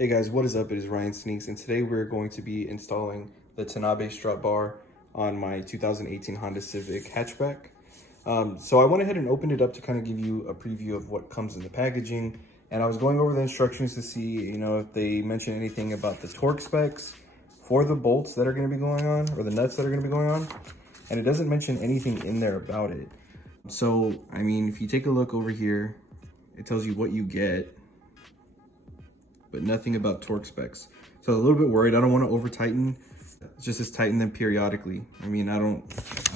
Hey guys, what is up? It is Ryan Sneaks, and today we're going to be installing the Tanabe Strut bar on my 2018 Honda Civic hatchback. So I went ahead and opened it up to kind of give you a preview of what comes in the packaging, and I was going over the instructions to see, if they mention anything about the torque specs for the bolts that are going to be going on, or the nuts that are going to be going on, and it doesn't mention anything in there about it. So, I mean, if you take a look over here, it tells you what you get, but nothing about torque specs. So a little bit worried. I don't want to over tighten. It's just tighten them periodically. I mean, I don't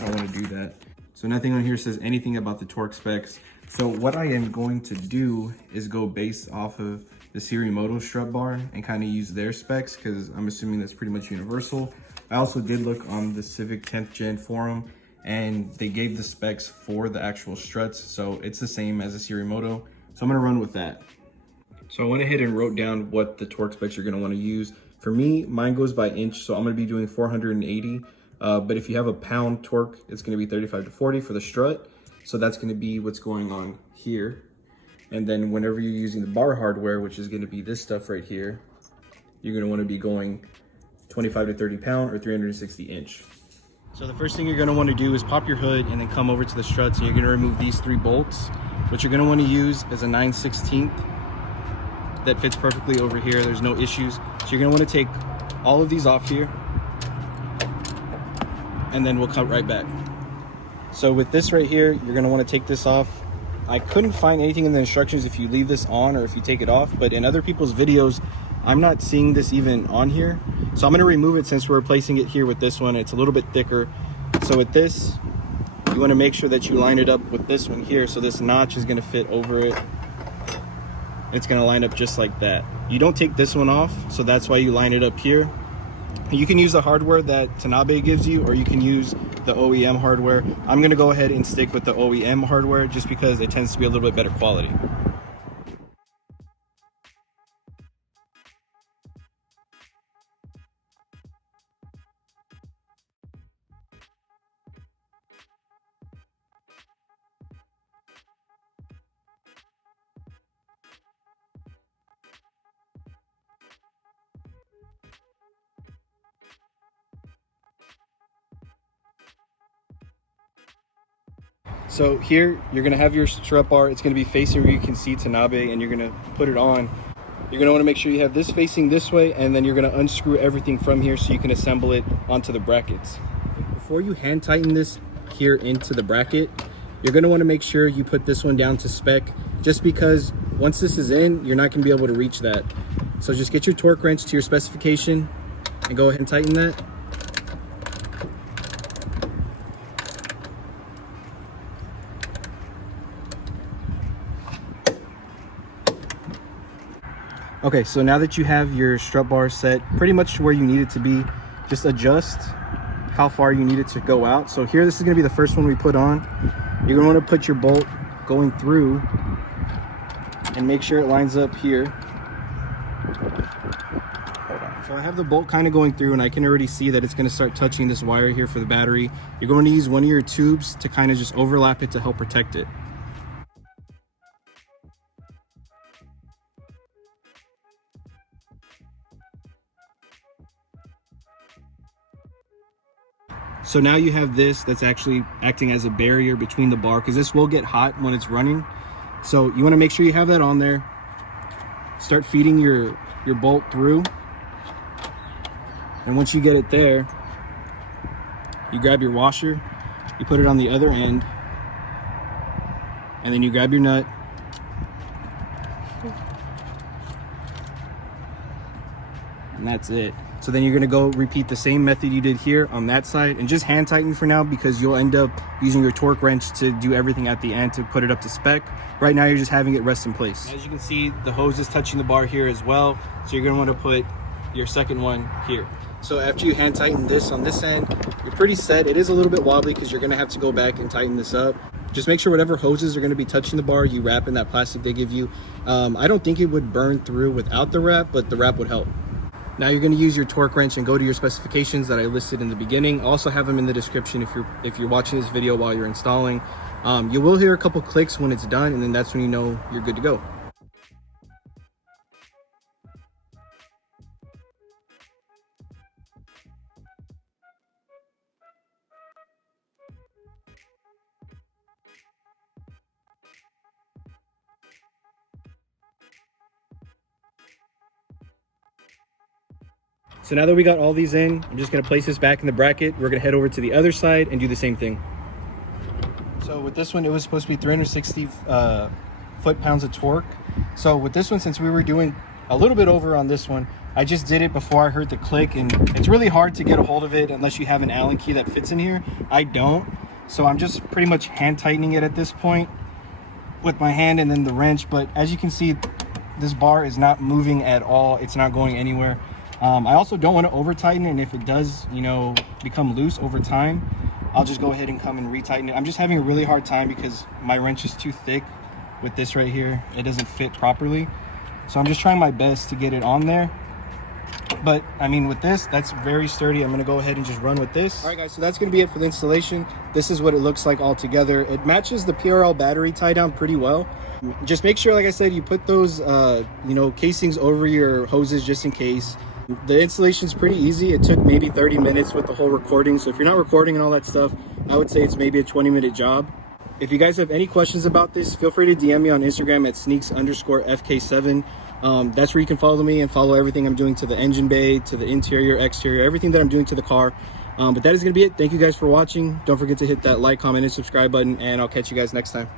want to do that. So nothing on here says anything about the torque specs. So what I am going to do is go based off of the Civic strut bar and kind of use their specs, because I'm assuming that's pretty much universal. I also did look on the Civic 10th Gen forum, and they gave the specs for the actual struts. So it's the same as a Civic. So I'm gonna run with that. So I went ahead and wrote down what the torque specs you're going to want to use. For me, mine goes by inch, so I'm going to be doing 480. But if you have a pound torque, it's going to be 35 to 40 for the strut. So that's going to be what's going on here. And then whenever you're using the bar hardware, which is going to be this stuff right here, you're going to want to be going 25 to 30 pound or 360 inch. So the first thing you're going to want to do is pop your hood and then come over to the struts, and you're going to remove these 3 bolts. What you're going to want to use is a 9/16 that fits perfectly over here. There's no issues. So you're gonna want to take all of these off here, and then we'll cut right back. So with this right here, you're gonna want to take this off. I couldn't find anything in the instructions if you leave this on or if you take it off, but in other people's videos, I'm not seeing this even on here. So I'm gonna remove it since we're replacing it here with this one. It's a little bit thicker. So with this, you wanna make sure that you line it up with this one here. So this notch is gonna fit over it. It's gonna line up just like that. You don't take this one off, so that's why you line it up here. You can use the hardware that Tanabe gives you, or you can use the OEM hardware. I'm gonna go ahead and stick with the OEM hardware just because it tends to be a little bit better quality. So here, you're gonna have your strut bar. It's gonna be facing where you can see Tanabe, and you're gonna put it on. You're gonna wanna make sure you have this facing this way, and then you're gonna unscrew everything from here so you can assemble it onto the brackets. Before you hand tighten this here into the bracket, you're gonna wanna make sure you put this one down to spec, just because once this is in, you're not gonna be able to reach that. So just get your torque wrench to your specification and go ahead and tighten that. Okay, so now that you have your strut bar set pretty much to where you need it to be, just adjust how far you need it to go out. So here, this is gonna be the first one we put on. You're gonna wanna put your bolt going through and make sure it lines up here. Hold on. So I have the bolt kind of going through, and I can already see that it's gonna start touching this wire here for the battery. You're going to use one of your tubes to kind of just overlap it to help protect it. So now you have this that's actually acting as a barrier between the bar, because this will get hot when it's running. So you want to make sure you have that on there. Start feeding your bolt through. And once you get it there, you grab your washer, you put it on the other end, and then you grab your nut. And that's it. So then you're gonna go repeat the same method you did here on that side, and just hand tighten for now, because you'll end up using your torque wrench to do everything at the end to put it up to spec. Right now, you're just having it rest in place. As you can see, the hose is touching the bar here as well. So you're gonna wanna put your second one here. So after you hand tighten this on this end, you're pretty set. It is a little bit wobbly because you're gonna have to go back and tighten this up. Just make sure whatever hoses are gonna be touching the bar, you wrap in that plastic they give you. I don't think it would burn through without the wrap, but the wrap would help. Now you're going to use your torque wrench and go to your specifications that I listed in the beginning. I'll also have them in the description if you're watching this video while you're installing. You will hear a couple clicks when it's done, and then that's when you know you're good to go. So now that we got all these in, I'm just gonna place this back in the bracket. We're gonna head over to the other side and do the same thing. So with this one, it was supposed to be 360 foot-pounds of torque. So with this one, since we were doing a little bit over on this one, I just did it before I heard the click, and it's really hard to get a hold of it unless you have an Allen key that fits in here. I don't. So I'm just pretty much hand tightening it at this point with my hand and then the wrench. But as you can see, this bar is not moving at all. It's not going anywhere. I also don't want to over tighten it, and if it does, you know, become loose over time, I'll just go ahead and come and retighten it. I'm just having a really hard time because my wrench is too thick with this right here. It doesn't fit properly. So I'm just trying my best to get it on there. But I mean, with this, that's very sturdy. I'm gonna go ahead and just run with this. All right guys, so that's gonna be it for the installation. This is what it looks like all together. It matches the PRL battery tie down pretty well. Just make sure, like I said, you put those you know, casings over your hoses just in case. The installation is pretty easy. It took maybe 30 minutes with the whole recording. So if you're not recording and all that stuff, I would say it's maybe a 20-minute job. If you guys have any questions about this, feel free to DM me on Instagram at sneaks_FK7. That's where you can follow me and follow everything I'm doing to the engine bay, to the interior, exterior, everything that I'm doing to the car. But that is going to be it. Thank you guys for watching. Don't forget to hit that like, comment, and subscribe button, and I'll catch you guys next time.